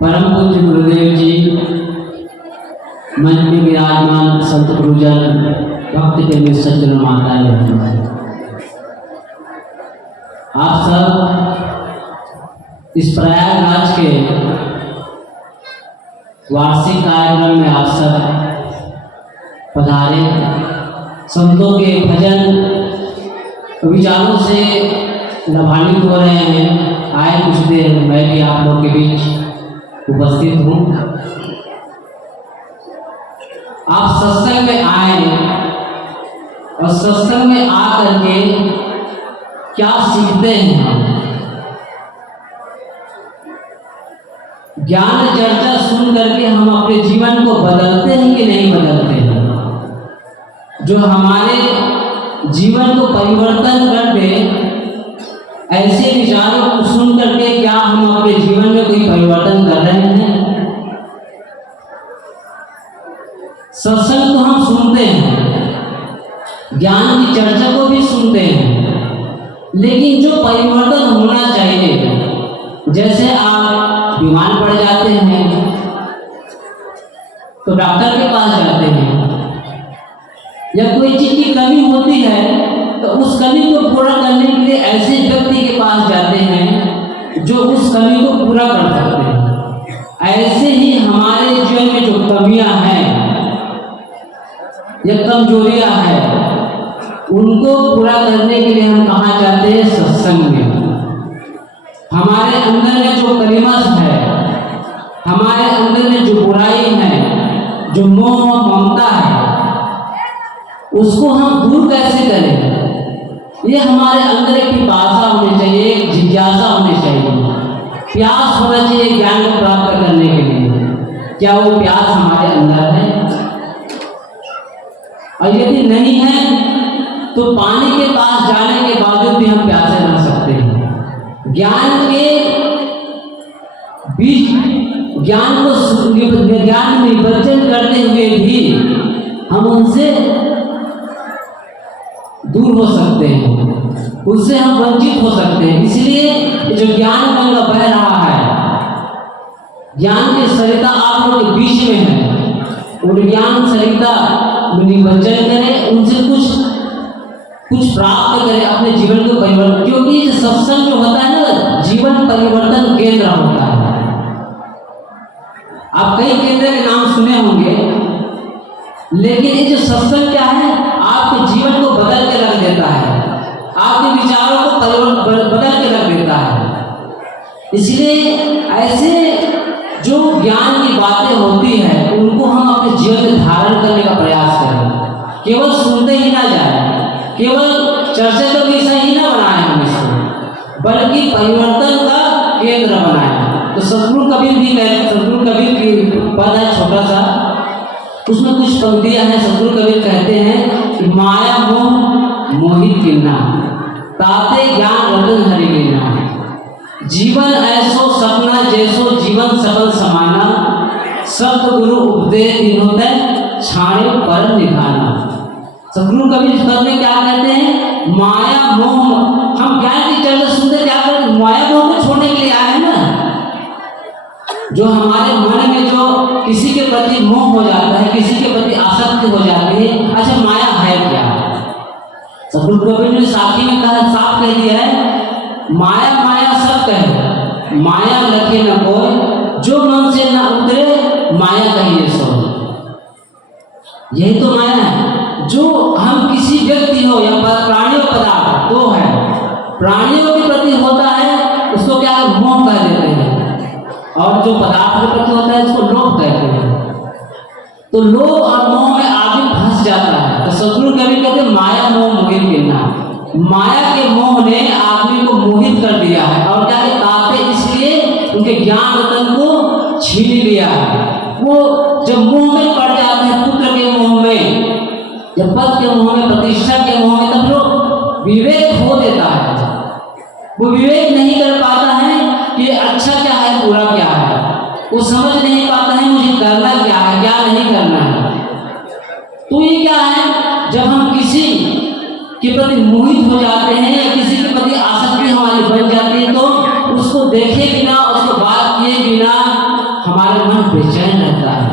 परम पूज्य गुरुदेव जी, मंच में विराजमान संत गुरुजन, भक्त के सज्जन माताएं बहन, आप सब इस प्रयागराज के वार्षिक कार्यक्रम में आप सब पधारे। संतों के भजन विचारों से लाभान्वित हो रहे हैं। आए कुछ देर मैं भी आप लोग के बीच उपस्थित हूँ। आप सत्संग में आए और सत्संग में आकर के क्या सीखते हैं? हम ज्ञान चर्चा सुन करके हम अपने जीवन को बदलते हैं कि नहीं बदलते हैं? जो हमारे जीवन को परिवर्तन कर दे, ऐसे विचारों को सुन करके क्या हम अपने जीवन में कोई परिवर्तन कर रहे हैं? सत्संग तो हम सुनते हैं, ज्ञान की चर्चा को भी सुनते हैं, लेकिन जो परिवर्तन होना चाहिए, जैसे आप बीमार पड़ जाते हैं तो डॉक्टर के पास जाते हैं, या कोई चीज की कमी होती है तो उस कमी को पूरा करने के लिए ऐसे व्यक्ति के पास जाते हैं जो उस कमी को पूरा कर सकते हैं। ऐसे ही हमारे जीवन में जो कमियां हैं या कमजोरियां हैं, उनको पूरा करने के लिए हम कहाँ जाते हैं? सत्संग में। हमारे अंदर में जो कलिमस है, हमारे अंदर में जो बुराई है, जो मोह ममता है, उसको हम दूर कैसे करें? ये हमारे अंदर एक पिपासा होनी चाहिए, एक जिज्ञासा होनी चाहिए, प्यास होना चाहिए ज्ञान को प्राप्त करने के लिए। क्या वो प्यास हमारे अंदर है? और यदि नहीं है तो पानी के पास जाने के बावजूद भी हम प्यासे रह सकते हैं। ज्ञान के बीच ज्ञान निवर्चन करते हुए भी हम उनसे दूर हो सकते हैं, उससे हम वंचित हो सकते हैं। इसलिए जो ज्ञान गंगा बह रहा है, ज्ञान की सरिता आप लोग के बीच में है, उन ज्ञान सरिता में निवर्चन करें, उनसे कुछ प्राप्त करें, अपने जीवन को परिवर्तन। क्योंकि सत्संग जो होता है ना, जीवन परिवर्तन केंद्र होता है। आप कई केंद्र के नाम सुने होंगे, लेकिन ये जो सत्संग क्या है, आपके जीवन को बदल के रख देता है, आपके विचारों को बदल के रख देता है। इसलिए ऐसे जो ज्ञान की बातें होती है, उनको हम अपने जीवन में धारण करने का प्रयास करें। केवल सुनते ही ना जाए, केवल चर्चा का विषय ही ना बनाए हम इसको, बल्कि परिवर्तन का केंद्र बनाए। तो सतगुरु कबीर भी कहते, सतगुरु कबीर की पद है छोटा सा, उसमें कुछ पंक्तियां हैं। सतगुरु कबीर कहते हैं कि माया मोह मोहित किन्ना, ताते ज्ञान रतन हरि लीना, जीवन ऐसो सपना जैसो जीवन सकल समाना, सतगुरु उपदेश दिनों छाड़े पर निधाना। सतगुरु कबीर इस पद में क्या कहते हैं? माया मोह, हम ज्ञान की चर्चा सुनते क्या करते? माया मोह को छोड़ने के लिए आए हैं ना। जो हमारे मन में जो किसी के प्रति मोह हो जाता है, किसी के प्रति आसक्ति हो जाती है, अच्छा माया है क्या? सतगुरु कबीर ने साखी में कहा, साफ कह दिया है, माया माया सब कहे, माया लखे न कोई, जो मन से न उतरे माया कहिए सो। यही तो माया है। जो हम किसी व्यक्ति हो या प्राणियों पदार्थ तो है, प्राणियों के प्रति होता है, उसको क्या मोह कह देते हैं, और जो पदार्थ के प्रति होता है उसको लोभ कहते हैं। तो लोभ और मोह में आदमी फंस जाता है। तो सतगुरु कबीर कहते हैं माया मोह मोहित गिरना, माया के मोह ने आदमी को मोहित कर दिया है, और क्या है, ताते इसलिए उनके ज्ञान रतन को छीन लिया है। वो जब मोह में पड़ जाते हैं, पुत्र के मोह में, जब पद के मोह में, प्रतिष्ठा के मोह में, तब लोग विवेक खो देता है। वो विवेक नहीं कर पाता है कि अच्छा क्या है, बुरा क्या है। वो समझ नहीं पाता है मुझे करना क्या है, क्या नहीं करना है। तो ये क्या है, जब हम किसी के प्रति मोहित हो जाते हैं या किसी के प्रति आसक्ति हमारी बन जाती है, तो उसको देखे बिना, उसको बात किए बिना हमारा मन बेचैन रहता है।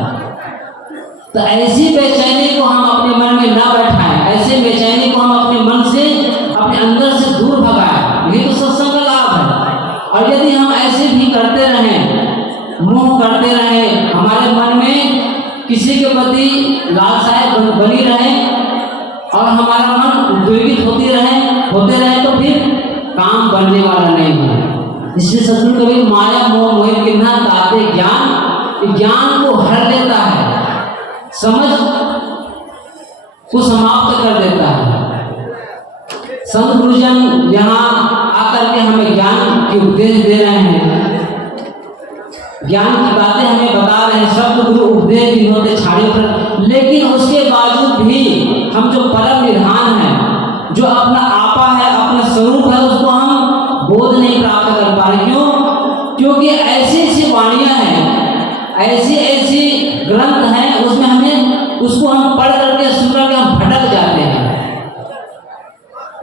तो ऐसी बेचैनी को हम अपने मन में ना बैठाएं, ऐसे बेचैनी को हम अपने मन से, अपने अंदर से दूर भगाएं। यही तो सत्संग का लाभ है। और यदि हम ऐसे भी करते रहें, मोह करते रहें, हमारे मन में किसी के प्रति लालसाएं बनी रहे और हमारा मन उद्वेलित होते रहे तो फिर काम बनने वाला नहीं है। इसलिए सत्संग कभी माया मोह मोह किन्ना ताते ज्ञान को हर देता है, समझ को समाप्त कर देता है। संत गुरुजन यहाँ आकर के हमें ज्ञान के उपदेश दे रहे हैं, ज्ञान की बातें हमें बता रहे हैं। शब्द गुरु उपदेश भी होते छाड़े पर, लेकिन उसके बावजूद भी हम जो परम निधान है, जो अपना आपा है, अपना स्वरूप है, उसको हम बोध नहीं प्राप्त कर पा रहे। क्यों? क्योंकि ऐसी ऐसी वाणियां हैं, ऐसी ऐसी ग्रंथ हैं, उसमें हमें उसको हम पढ़ करके सुन करके हम भटक जाते हैं।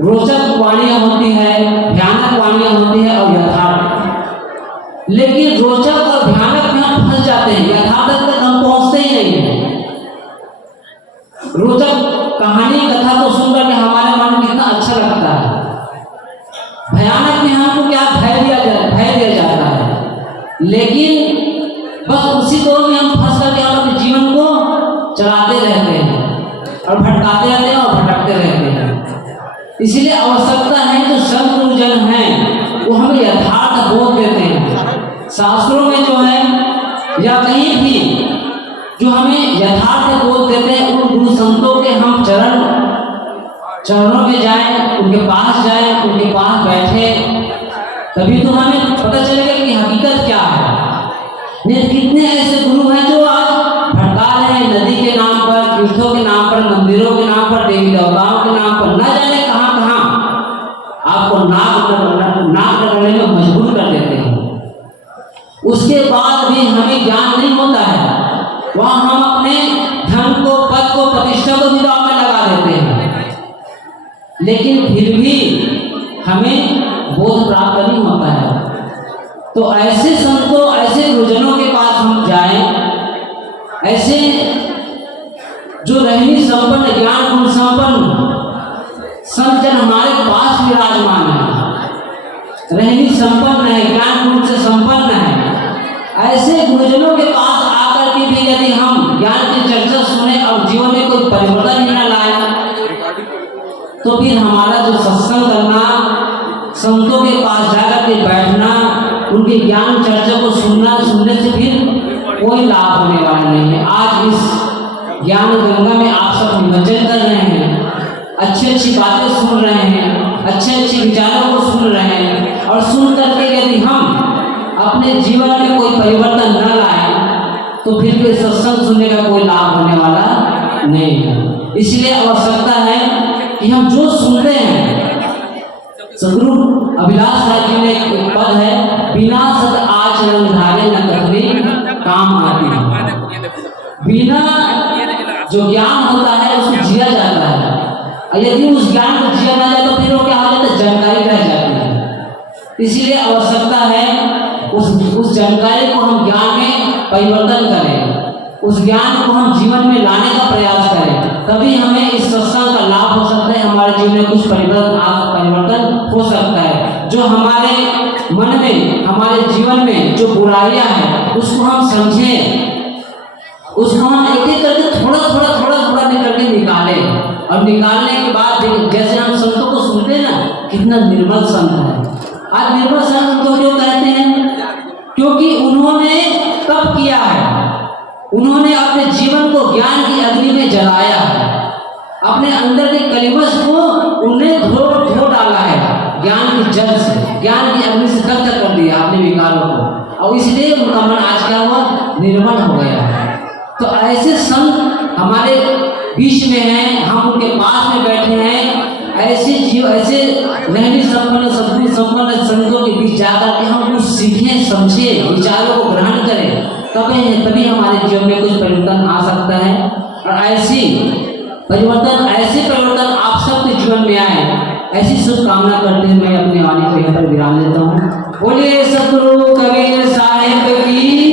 रोचक वाणियां होती है, भयानक वाणियां होती है और यथार्थ, लेकिन रोचक और भयानक में हम फंस जाते हैं, यथार्थ तक हम पहुंचते ही नहीं है। रोचक कहानी कथा को सुनकर के हमारे मन कितना अच्छा लगता है, भयानक में हमको क्या भय दिया जाता है, लेकिन बस उसी दौर में हम फंस करके हम अपने जीवन को चलाते रहते हैं और भटकाते रहते हैं और भटकते रहते हैं। इसलिए आवश्यकता है जो संत गुरुजन हैं वो हमें यथार्थ बोध देते हैं। शास्त्रों में जो है या कहीं भी जो हमें यथार्थ बोध देते हैं, उन गुरु संतों के हम चरणों में जाएं, उनके पास जाएं, उनके पास बैठे, तभी तो हमें पता चलेगा कि हकीकत क्या है। नहीं कितने ऐसे गुरु हैं जो आज भटका रहे हैं, नदी के नाम पर, तीर्थों के नाम पर, मंदिरों के नाम पर, देवी देवताओं के नाम पर, न जाने कहां कहां आपको नाक रगड़ने में मजबूर कर देते हैं। उसके बाद भी हमें ज्ञान नहीं होता है, वहां हम अपने धन को, पद को, प्रतिष्ठा को भी दांव में लगा देते हैं, लेकिन फिर भी हमें बोध प्राप्त नहीं होता है। तो ऐसे संतों, ऐसे गुरुजनों के पास हम जाएं, ऐसे जो रहनी संपन्न, ज्ञान गुण संपन्न संत जन हमारे पास विराजमान है, रहनी संपन्न है, ज्ञान गुण से संपन्न है। ऐसे गुरुजनों के पास आकर के भी यदि हम ज्ञान की चर्चा सुने और जीवन में कोई परिवर्तन ही न लाए, तो फिर हमारा जो सत्संग करना, संतों के पास जाकर के बैठना, उनके ज्ञान चर्चा को सुनने से फिर कोई लाभ होने वाला नहीं है। आज इस ज्ञान गंगा में आप सब निमज्जन कर रहे हैं, अच्छी अच्छी बातें सुन रहे हैं, अच्छे अच्छे विचारों को सुन रहे हैं, और सुन करके यदि हम अपने जीवन में कोई परिवर्तन न लाए तो फिर कोई सत्संग सुनने का कोई लाभ होने वाला नहीं है। इसलिए आवश्यकता है कि हम जो सुनते हैं, सदगुरु अभिलाष राय जी ने एक पद है, बिना सद आचरण धारे न कथनी काम आती है। बिना जो ज्ञान होता है उसको जिया जाता है, और यदि उस ज्ञान को जिया ना जाए तो फिर वो क्या हो जाता है, जानकारी रह जाती है। इसीलिए आवश्यकता है उस जानकारी को हम ज्ञान में परिवर्तन करें, उस ज्ञान को हम जीवन में लाने का प्रयास करें, तभी हमें इस सत्संग का लाभ हो सकता है, हमारे जीवन में कुछ परिवर्तन हो सकता है। जो हमारे मन में, हमारे जीवन में जो बुराइयां हैं उसको हम समझें, उसको हम एक एक करके थोड़ा थोड़ा निकल के निकालें, और निकालने के बाद जैसे हम संतों को सुनते हैं ना, कितना निर्मल संत है। आज निर्मल संत को क्यों कहते हैं? क्योंकि उन्होंने तप किया है, उन्होंने अपने जीवन को ज्ञान की अग्नि में जलाया है, अपने अंदर के कलिमश को उन्हें धो डाला है ज्ञान के जल से, ज्ञान की अग्नि से दग्ध कर दिया अपने विकारों को, और इसलिए उनका मन आज क्या हुआ, निर्मल हो गया है। तो ऐसे संत हमारे बीच में हैं, हम उनके पास में बैठे हैं, ऐसे रहनी संपन्न, सद्गुण संपन्न संतों के बीच जाकर के हम कुछ सीखें, समझें, विचारों को ग्रहण करें, तभी हमारे जीवन में कुछ परिवर्तन आ सकता है। और ऐसे परिवर्तन आप सबके जीवन में आए, ऐसी शुभकामना करते हुए मैं अपने वाणी को यहाँ पर विराम देता हूँ। बोलिए सद्गुरु कबीर साहिब की।